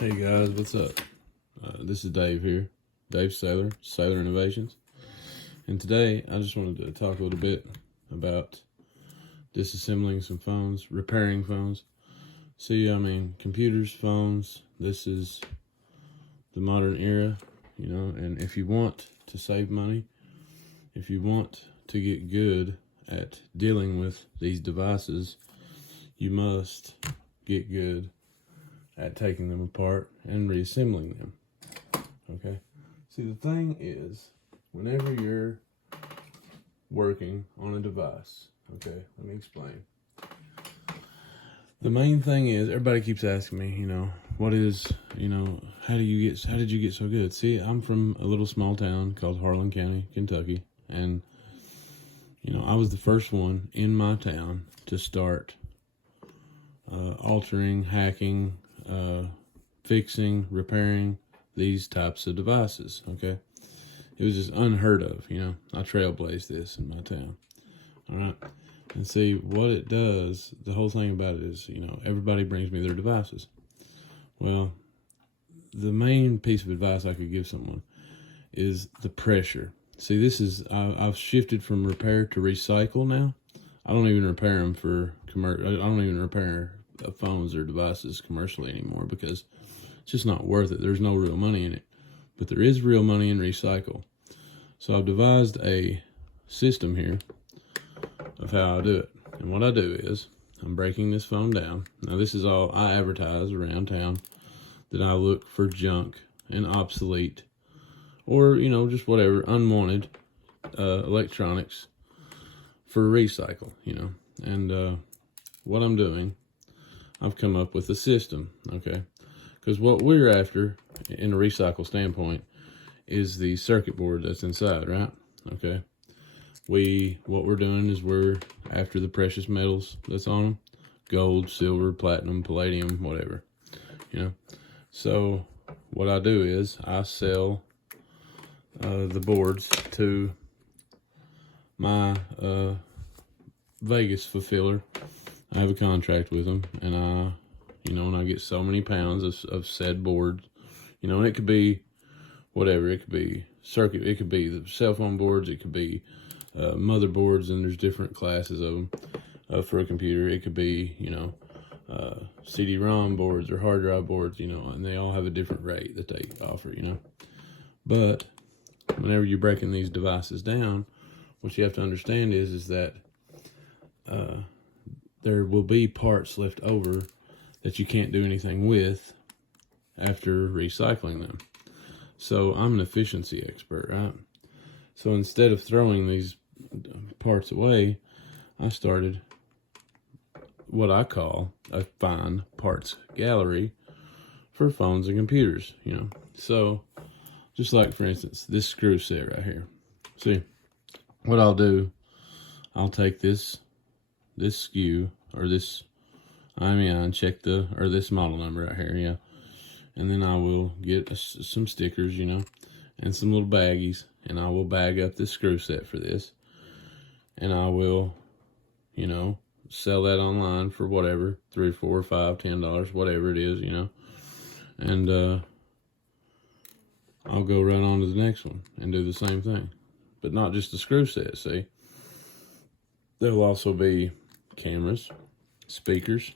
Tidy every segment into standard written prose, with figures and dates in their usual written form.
Hey guys, what's up? This is Dave here, Dave Sailor, Sailor Innovations. And today I just wanted to talk a little bit about disassembling some phones, repairing phones. See, I mean, computers, phones, this is the modern era, you know, and if you want to save money, if you want to get good at dealing with these devices, you must get good at taking them apart and reassembling them. Okay, see, the thing is, whenever you're working on a device, okay, let me explain. The main thing is, everybody keeps asking me, what is, how did you get so good? See, I'm from a little small town called Harlan County, Kentucky, and I was the first one in my town to start altering, hacking, fixing, repairing these types of devices. Okay, it was just unheard of. I trailblazed this in my town. All right, and see what it does. The whole thing about it is, everybody brings me their devices. Well, the main piece of advice I could give someone is the pressure. See, this is I've shifted from repair to recycle now. I don't even repair them for I don't even repair phones or devices commercially anymore because it's just not worth it. There's no real money in it, but there is real money in recycle. So I've devised a system here of how I do it. And what I do is I'm breaking this phone down. Now this is all I advertise around town, that I look for junk and obsolete or, just whatever, unwanted electronics for recycle, and what I'm doing, I've come up with a system, okay? Because what we're after, in a recycle standpoint, is the circuit board that's inside, right? Okay. What we're doing is we're after the precious metals that's on them. Gold, silver, platinum, palladium, whatever, So what I do is I sell the boards to my Vegas fulfiller. I have a contract with them, and and I get so many pounds of said boards, and it could be whatever. It could be circuit, it could be the cell phone boards, it could be motherboards, and there's different classes of them for a computer. It could be, CD-ROM boards or hard drive boards, and they all have a different rate that they offer, But whenever you're breaking these devices down, what you have to understand is that there will be parts left over that you can't do anything with after recycling them. So I'm an efficiency expert, right? So instead of throwing these parts away, I started what I call a fine parts gallery for phones and computers, So just like, for instance, this screw set right here. See, what I'll do, I'll take this SKU or this IMEI, check this model number right here, yeah. And then I will get some stickers, and some little baggies, and I will bag up this screw set for this. And I will, sell that online for whatever, $3, $4, $5, $10, whatever it is, And I'll go right on to the next one and do the same thing. But not just the screw set, see. There'll also be cameras, speakers,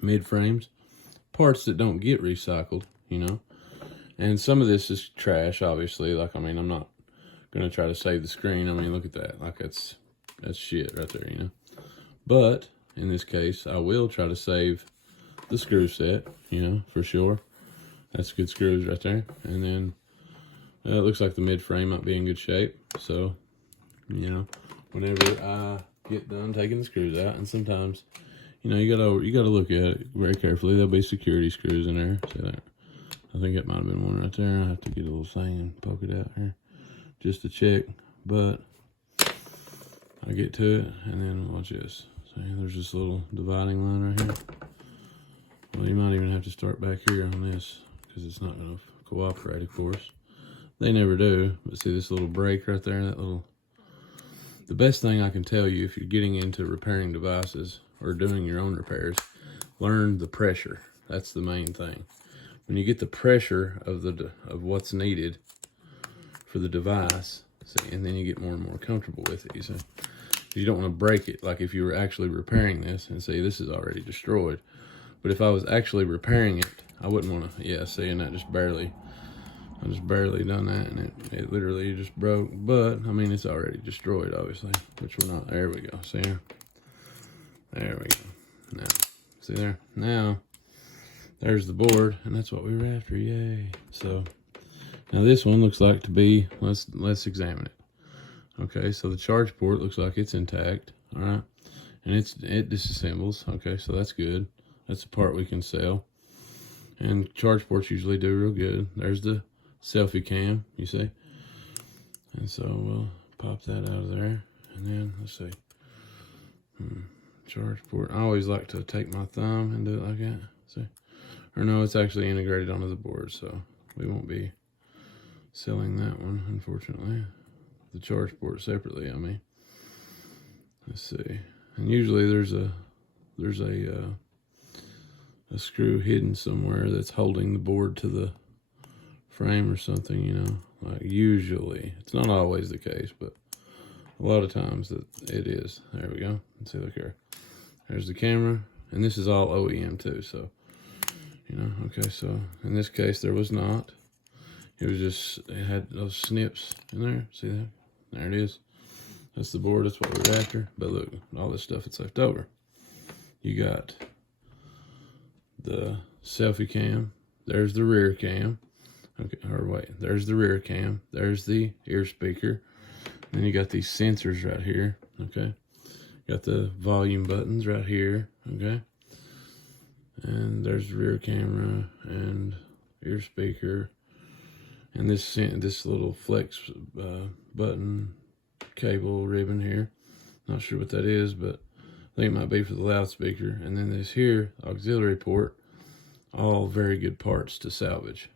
mid-frames, parts that don't get recycled, And some of this is trash, obviously. Like, I'm not going to try to save the screen. Look at that. Like, that's shit right there, But in this case, I will try to save the screw set, for sure. That's good screws right there. And then it looks like the mid-frame might be in good shape. So, whenever I get done taking the screws out, and sometimes, you gotta look at it very carefully. There'll be security screws in there. See that? I think it might have been one right there. I have to get a little thing and poke it out here just to check. But I get to it, and then watch this. See, there's this little dividing line right here. Well, you might even have to start back here on this because it's not going to cooperate, of course. They never do. But see this little break right there, the best thing I can tell you if you're getting into repairing devices or doing your own repairs, learn the pressure. That's the main thing. when you get the pressure of what's needed for the device, see, and then you get more and more comfortable with it, you see. You don't want to break it, like if you were actually repairing this, and see, this is already destroyed. But if I was actually repairing it, I wouldn't want to, yeah, see, and that just barely, I just barely done that, and it literally just broke. But, I mean, it's already destroyed, obviously, which we're not, there we go, see here? There we go. Now, see there? Now, there's the board, and that's what we were after, yay. So, now this one looks like to be, let's examine it. Okay, so the charge port looks like it's intact, all right? And it disassembles, okay, so that's good. That's the part we can sell. And charge ports usually do real good. There's the selfie cam, you see? And so we'll pop that out of there. And then, let's see. Charge port. I always like to take my thumb and do it like that, see? Or no, it's actually integrated onto the board, so we won't be selling that one, unfortunately. The charge port separately, I mean. Let's see. And usually there's a screw hidden somewhere that's holding the board to the frame or something, you know. Like usually. It's not always the case, but a lot of times that it is. There we go. Let's see, look here. There's the camera. And this is all OEM too, so, you know, okay, so in this case there was not. It was just, it had those snips in there. See that? There it is. That's the board. That's what we're after. But look, all this stuff that's left over. You got the selfie cam. There's the rear cam. Okay, or wait, there's the rear cam. There's the ear speaker. Then you got these sensors right here. Okay. Got the volume buttons right here. Okay. And there's the rear camera and ear speaker. And this little flex button cable ribbon here. Not sure what that is, but I think it might be for the loudspeaker. And then this here, auxiliary port. All very good parts to salvage.